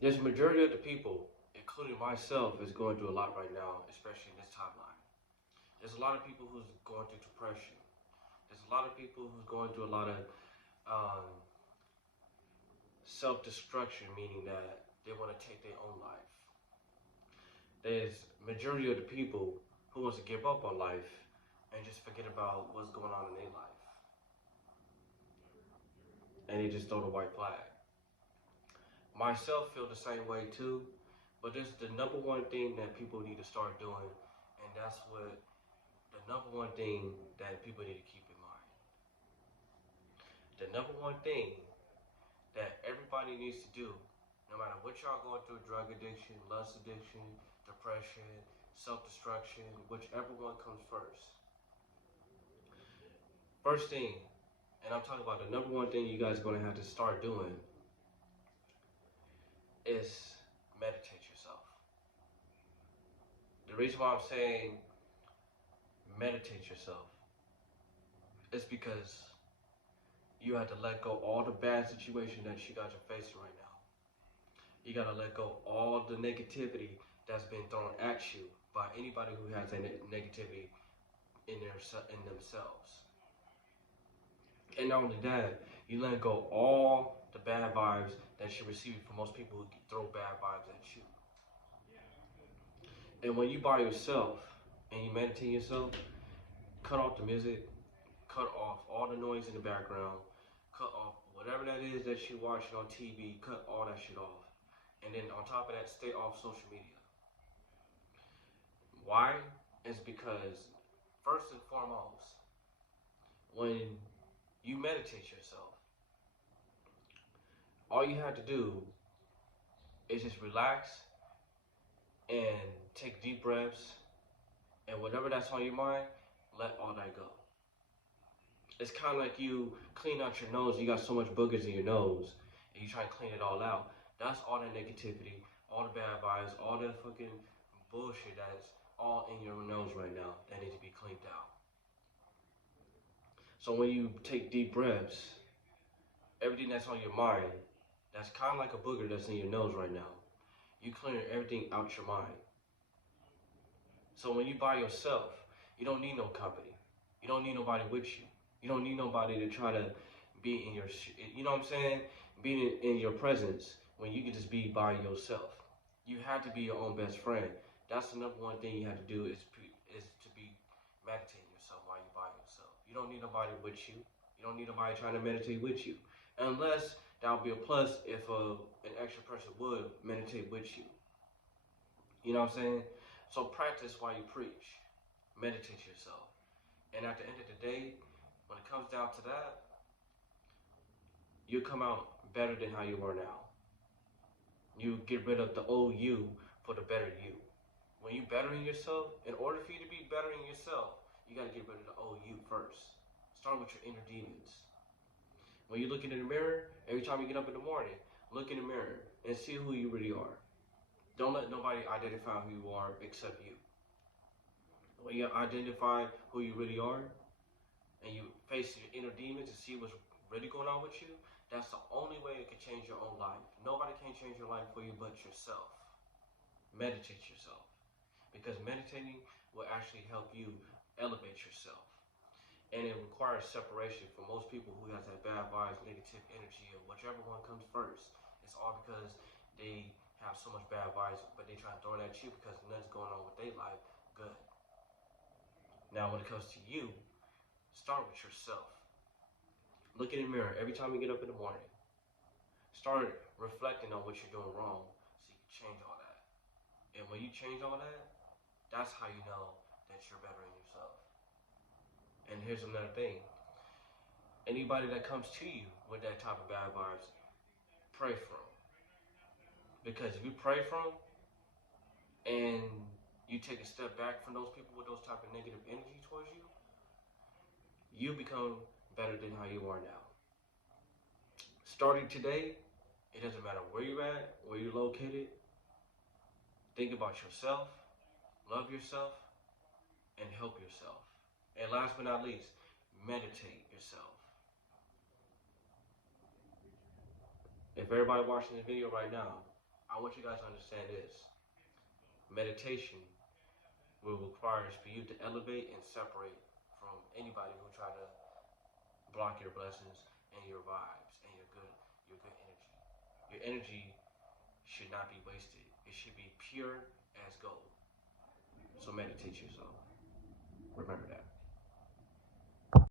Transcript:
There's a majority of the people, including myself, is going through a lot right now, especially in this timeline. There's a lot of people who's going through depression. There's a lot of people who's going through a lot of um, self-destruction, meaning that they want to take their own life. There's majority of the people who wants to give up on life and just forget about what's going on in their life, and they just throw the white flag. Myself feel the same way too, but this is the number one thing that people need to start doing, and that's what the number one thing that people need to keep in mind. The number one thing that everybody needs to do, no matter what y'all going through, drug addiction, lust addiction, depression, self-destruction, whichever one comes first. First thing, and I'm talking about the number one thing you guys are going to have to start doing is meditate yourself. The reason why I'm saying meditate yourself is because you have to let go all the bad situation that you guys are facing right now. You got to let go all the negativity that's been thrown at you by anybody who has that negativity in themselves. And not only that, you let go all the bad vibes that you receive from most people who throw bad vibes at you. And when you by yourself and you meditate yourself, cut off the music, cut off all the noise in the background, cut off whatever that is that you're watching on TV, cut all that shit off. And then on top of that, stay off social media. Why? It's because, first and foremost, when you meditate yourself, all you have to do is just relax and take deep breaths, and whatever that's on your mind, let all that go. It's kind of like you clean out your nose. You got so much boogers in your nose, and you try to clean it all out. That's all that negativity, all the bad vibes, all that fucking bullshit that's all in your nose right now that needs to be cleaned out. So when you take deep breaths, everything that's on your mind, that's kind of like a booger that's in your nose right now. You clear everything out your mind. So when you by yourself, you don't need no company. You don't need nobody with you. You don't need nobody to try to be in your, you know what I'm saying? Being in your presence when you can just be by yourself. You have to be your own best friend. That's the number one thing you have to do is to be meditating yourself while you're by yourself. You don't need nobody with you. You don't need nobody trying to meditate with you. Unless that would be a plus if an extra person would meditate with you. You know what I'm saying? So practice while you preach. Meditate yourself. And at the end of the day, when it comes down to that, you'll come out better than how you are now. You get rid of the old you for the better you. When you bettering yourself, in order for you to be bettering yourself, you got to get rid of the old you first. Start with your inner demons. When you're looking in the mirror, every time you get up in the morning, look in the mirror and see who you really are. Don't let nobody identify who you are except you. When you identify who you really are, and you face your inner demons and see what's really going on with you, that's the only way it can change your own life. Nobody can change your life for you but yourself. Meditate yourself. Because meditating will actually help you elevate yourself. And it requires separation for most people who has that bad vibes, negative energy, or whichever one comes first. It's all because they have so much bad vibes, but they try to throw it at you because nothing's going on with their life. Good. Now when it comes to you, start with yourself. Look in the mirror every time you get up in the morning. Start reflecting on what you're doing wrong so you can change all that. And when you change all that, that's how you know that you're bettering yourself. And here's another thing. Anybody that comes to you with that type of bad vibes, pray for them. Because if you pray for them and you take a step back from those people with those type of negative energy towards you, you become better than how you are now. Starting today, it doesn't matter where you're at, where you're located. Think about yourself, love yourself, and help yourself. And last but not least, meditate yourself. If everybody watching this video right now, I want you guys to understand this. Meditation will require for you to elevate and separate from anybody who try to block your blessings and your vibes and your good energy. Your energy should not be wasted. It should be pure as gold. So meditate yourself. Remember that.